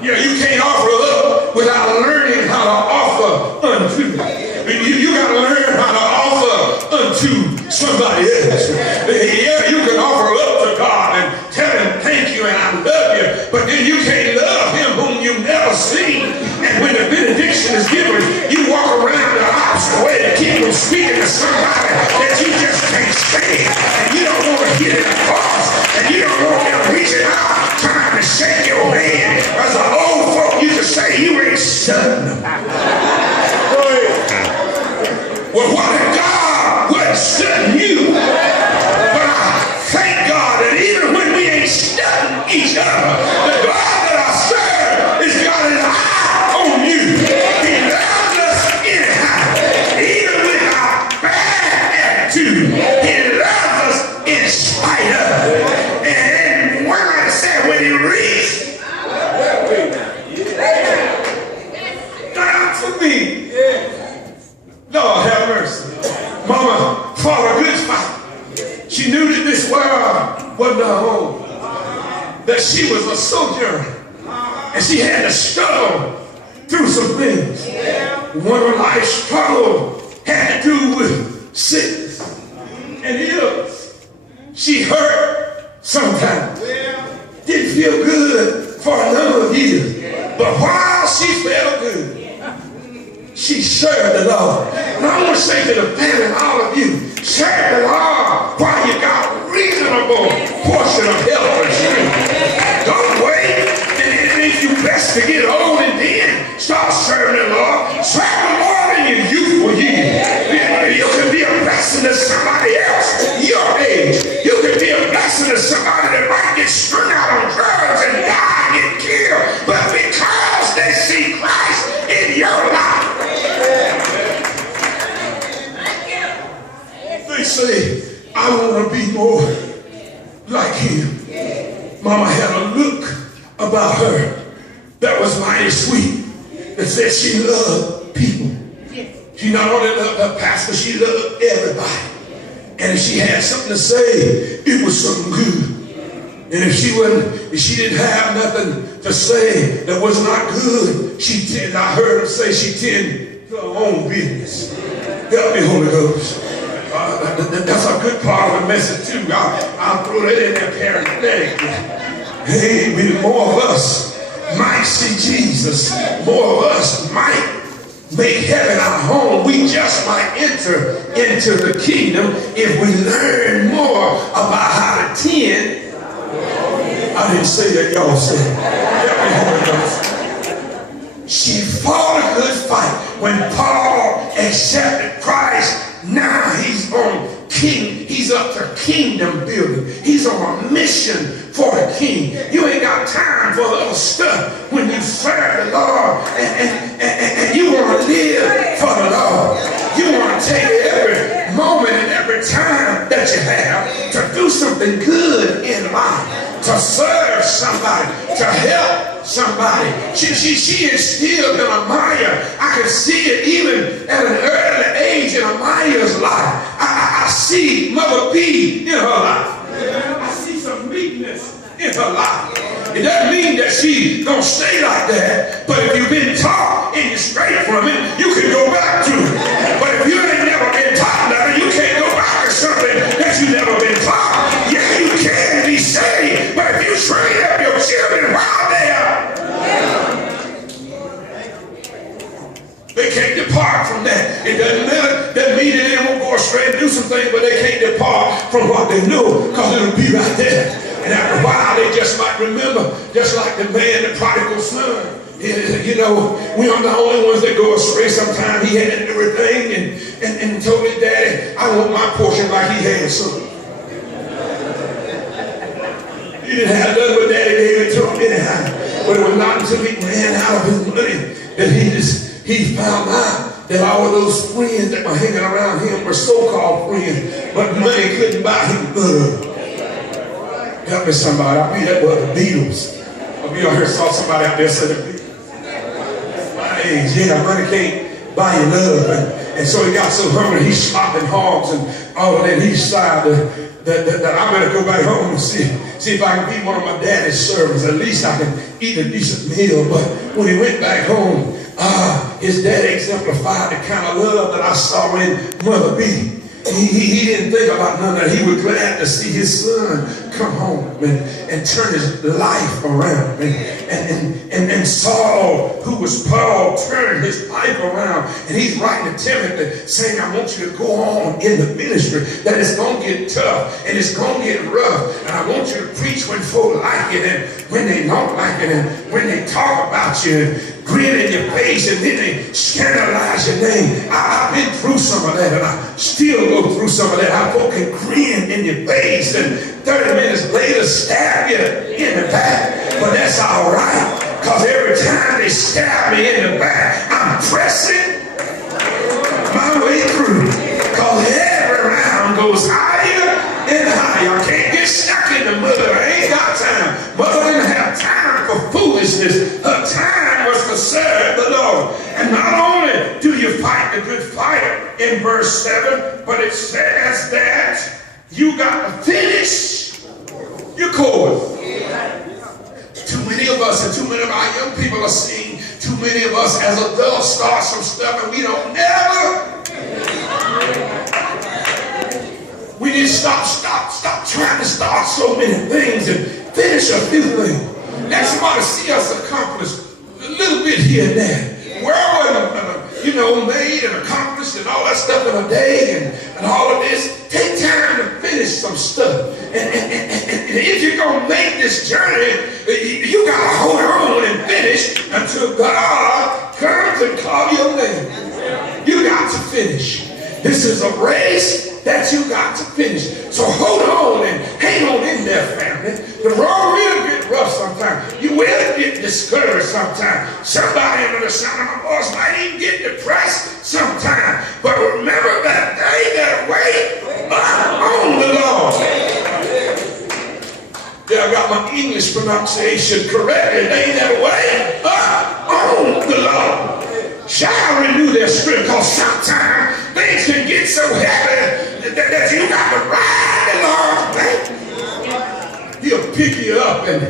Yeah, you can't offer love without learning how to offer unto. You got to learn how to offer unto somebody else. Yeah, you can offer up to God and tell him thank you and I love you, but then you can't love him whom you've never seen. And when the benediction is given, you walk around the opposite way to keep from speaking to somebody that you just can't stand. And you don't want to get in the cross, and you don't want them reaching out trying to shake your hand. As an old folk used to say, you ain't stunned. Well, what if God wouldn't stun you? But I thank God that even when we ain't stunning each other, the God that I serve is got his eye on you. He loves us anyhow, even with our bad attitude. He loves us in spite of it. And when I said when he reached out for me, Lord have mercy. Mama fought a good fight. She knew that this world wasn't her home, that she was a sojourner, and she had to struggle through some things. One of life's struggle had to do with sickness and illness. She hurt sometimes, didn't feel good for a number of years, but while she felt good, she served the Lord. And I want to say to the family, all of you, serve the Lord while you got a reasonable portion of health and strength. Don't wait, and it makes you best to get old and then start serving the Lord. Serve the Lord in your youthful years. You can be a blessing to somebody else your age. You can be a blessing to somebody that might get strung out on drugs and die and get killed. But because they see Christ in your life, they say, I want to be more like him. Mama had a look about her that was mighty sweet, that said she loved people. She not only loved her pastor, she loved everybody. And if she had something to say, it was something good. And if she didn't have nothing to say that was not good, I heard her say she tended to her own business. Help me, Holy Ghost. That's a good part of the message too. I'll throw that in there, parenthetically. Hey, maybe more of us might see Jesus. More of us might make heaven our home. We just might enter into the kingdom if we learn more about how to tend. I didn't say that, y'all said. Help me, Holy Ghost. She fought a good fight when Paul accepted Christ. Now he's up to kingdom building. He's on a mission for the king. You ain't got time for little stuff when you serve the Lord and you want to live for the Lord. You want to take every moment and every time that you have to do something good in life, to serve somebody, to help somebody. She instilled in Amaya. I can see it even at an early age in Amaya's life. I see Mother B in her life. I see some meekness in her life. It doesn't mean that she don't stay like that, but if you've been taught and you're straight from it, you can go back to it. But if you ain't never been taught nothing, you can't go back to something that you never been taught. Yeah, you can be saved, but if you train up your children while they can't depart from that. It doesn't matter. That mean that they won't go astray and do some things, but they can't depart from what they know, because it'll be right there. And after a while, they just might remember, just like the man, the prodigal son. You know, we aren't the only ones that go astray. Sometimes he had everything and told his daddy, I want my portion like he had some. He didn't have nothing, but daddy gave it to him anyhow. But it was not until he ran out of his money that he found out that all of those friends that were hanging around him were so-called friends, but money couldn't buy him love. Help me, somebody. I mean, that was the Beatles. I heard somebody out there say the Beatles. My age, yeah, money can't buy you love. And so he got so hungry, he's slopping hogs and all of that. He decided that I better go back home and see if I can be one of my daddy's servants. At least I can eat a decent meal. But when he went back home, his dad exemplified the kind of love that I saw in Mother B. He didn't think about none of that. He was glad to see his son come home and turn his life around. And Saul, who was Paul, turned his life around. And he's writing to Timothy saying, I want you to go on in the ministry, that it's going to get tough and it's going to get rough. And I want you to preach when folk like it and when they don't like it, and when they talk about you and grin in your face and then they scandalize your name. I've been through some of that, and I still go through some of that. How folk can grin in your face and 30 minutes later stab you in the back. But that's all right, because every time they stab me in the back, I'm pressing my way through, because every round goes higher and higher. I can't get stuck in the mud. I ain't got time. Mother didn't have time for foolishness. Her time was to serve the Lord. And not only do you fight the good fight in verse 7, but it says that you got to finish your course. Too many of us and too many of our young people are seeing too many of us as adults start some stuff and we don't never. We need to stop trying to start so many things and finish a few things. Let somebody see us accomplish a little bit here and there. World made and accomplished and all that stuff in a day and all of this. Take time to finish some stuff. And if you're going to make this journey, you got to hold on and finish until God comes and call your name. You got to finish. This is a race that you got to finish. So hold on and hang on in there, family. The road will get rough sometimes. You will get discouraged sometimes. Somebody under the sound of my voice might even get depressed sometimes. But remember that they that wait on the Lord. Yeah, I got my English pronunciation correctly. They that wait on the Lord shall renew their strength, because sometimes things can get so heavy that you got to ride the Lord's back. He'll pick you up and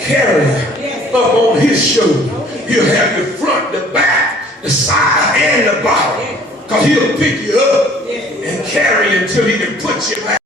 carry you up on his shoulder. He'll have the front, the back, the side, and the bottom, because he'll pick you up and carry you until he can put you back.